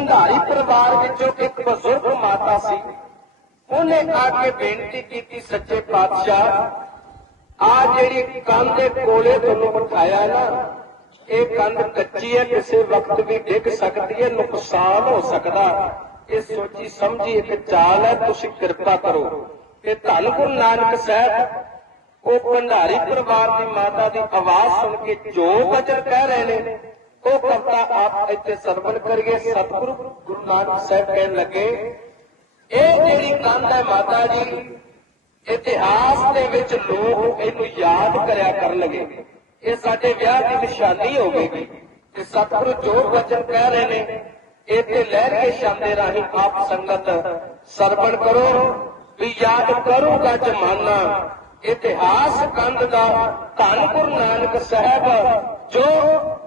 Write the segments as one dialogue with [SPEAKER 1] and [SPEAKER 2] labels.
[SPEAKER 1] ਭੰਡਾਰੀ ਪਰਿਵਾਰ ਵਿੱਚੋਂ ਇੱਕ ਬਜ਼ੁਰਗ ਮਾਤਾ ਸੀ। ਉਹਨੇ ਆ ਕੇ ਬੇਨਤੀ ਕੀਤੀ, ਸੱਚੇ ਪਾਤਸ਼ਾਹ, ਆ ਜਿਹੜੀ ਕੰਧ ਦੇ ਕੋਲੇ ਤੁਹਾਨੂੰ ਬਿਠਾਇਆ ਨਾ, ਇਹ ਕੰਧ ਕੱਚੀ ਹੈ, ਕਿਸੇ ਵਕਤ ਵੀ ਡਿੱਗ ਸਕਦੀ ਹੈ, ਨੁਕਸਾਨ ਹੋ ਸਕਦਾ ਇਹ ਸੋਚੀ, ਸਮਝੀ, ਇੱਕ ਚਾਲ ਹੈ, ਤੁਸੀਂ ਕਿਰਪਾ ਕਰੋ। ਤੇ ਧੰਨ ਗੁਰੂ ਨਾਨਕ ਸਾਹਿਬ, ਉਹ ਭੰਡਾਰੀ ਪਰਿਵਾਰ ਦੀ ਮਾਤਾ ਦੀ ਆਵਾਜ਼ ਸੁਣ ਕੇ ਜੋ ਬਚਨ ਕਹਿ ਰਹੇ ਨੇ। ਆਪ ਇੱਥੇ ਸਰਵਣ ਕਰੀਏ। ਸਤਿਗੁਰੂ ਗੁਰੂ ਨਾਨਕ ਸਾਹਿਬ ਕਹਿਣ ਲੱਗੇ, ਇਹ ਜਿਹੜੀ ਕੰਧ ਹੈ ਮਾਤਾ ਜੀ, ਇਤਿਹਾਸ ਦੇ ਵਿੱਚ ਲੋਕ ਇਹਨੂੰ ਯਾਦ ਕਰਿਆ ਕਰਨਗੇ ਇਹ ਸਾਡੇ ਵਿਆਹ ਦੀ ਨਿਸ਼ਾਨੀ ਹੋਵੇਗੀ। ਤੇ ਸਤਿਗੁਰੂ ਜੋ ਵਚਨ ਕਹਿ ਰਹੇ ਨੇ ਇਹ ਤੇ ਲੈ ਕੇ ਸ਼ਬਦੇ ਰਾਹੀਂ ਆਪ ਸੰਗਤ ਸਰਵਣ ਕਰੋ, ਵੀ ਯਾਦ ਕਰੂਗਾ ਜ਼ਮਾਨਾ। ਇਤਿਹਾਸ ਕੰਧ ਦਾ ਧੰਨ ਗੁਰੂ ਨਾਨਕ ਸਾਹਿਬ, ਜੋ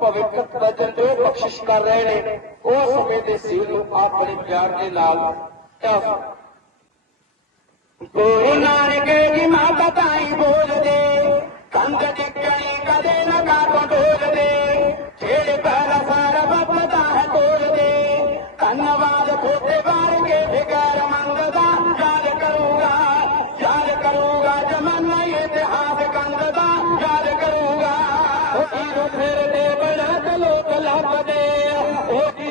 [SPEAKER 1] ਭਵਿੱਖ ਵਚਨ ਜੋ ਬਖਸ਼ਿਸ਼ ਕਰ ਰਹੇ ਨੇ, ਉਹ ਸਮੇਂ ਦੇ ਸੀਲ ਨੂੰ ਆਪਣੇ ਪਿਆਰ ਦੇ ਨਾਲ ਢਾਹ
[SPEAKER 2] ਗੁਰੂ ਨਾਨਕ ਦੀ ਮਾਤਾ ਤਾਈ ਬੋਲਦੇ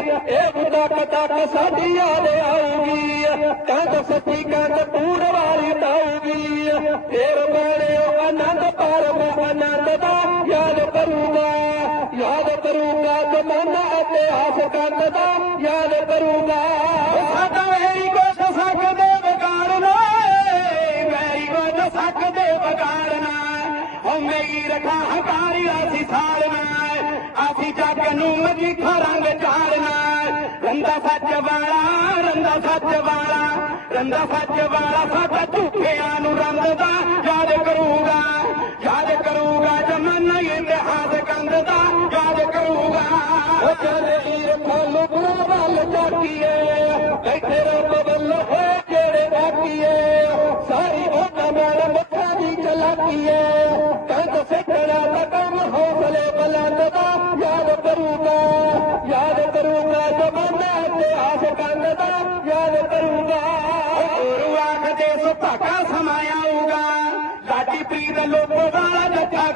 [SPEAKER 2] ਕਹਾਊਗੀ ਇਹ ਬੁੱਧਾ ਤੱਕ ਸਾਡੀ ਯਾਦ ਆਊਗੀ। ਕੰਧ ਸੱਚੀ ਕੰਧ ਪੂਰ ਵਾਲੀ ਤਾਊਗੀ ਫੇਰ ਬਣਿਓ ਆਨੰਦ ਪਰਮ ਆਨੰਦ ਦਾ ਯਾਦ ਕਰੂਗਾ। ਯਾਦ ਕਰੂਗਾ ਜ਼ਮਾਨਾ ਇਤਿਹਾਸ ਕੰਧ ਦਾ ਯਾਦ ਕਰੂਗਾ। ਸਾਡਾ ਮੇਰੀ ਕੁਛ ਸਕਦੇ ਵਿਗਾੜਨਾ ਮੇਰੀ ਕੁਛ ਸਕਦੇ ਵਿਗਾੜਨਾ ਹੋ ਮੇਰੀ ਰਖਾ ਹਕਾਰੀ ਅਸੀਂ ਸਾਲਣਾ ਅਸੀਂ ਜੱਗ ਨੂੰ ਮਜੀਠਾ ਰੰਗ ਚਾੜਨਾ ਰੰਦਾ ਸੱਚ ਵਾਲਾ, ਰੰਦਾ ਸੱਚ ਵਾਲਾ, ਰੰਦਾ ਸੱਚ ਵਾਲਾ ਸਾਡਾ ਝੂਠਿਆਂ ਨੂੰ ਰੰਗ ਦਾ ਯਾਦ ਕਰੂਗਾ ਯਾਦ ਕਰੂਗਾ, ਜਮਾਨਾ ਇਤਿਹਾਸ ਕੰਧ ਯਾਦ ਕਰੂਗਾ। ਉਹ ਚਲੇ ਹੀਰ ਫਲ ਬੁਰਾ ਵੱਲ ਜਾਕੀਏ ਬੈਠੇ ਰੱਬ ਵੱਲ ਹੋ ਜਿਹੜੇ ਬਾਕੀਏ ਸਾਰੀ ਉਹਨਾਂ ਨਾਲ ਮੱਥਾ ਦੀ ਚਲਾਕੀਏ। ਲਾਡੀ ਪ੍ਰੀਤ ਲੋਕੋ ਵਾਲਾ ਜੱਥਾ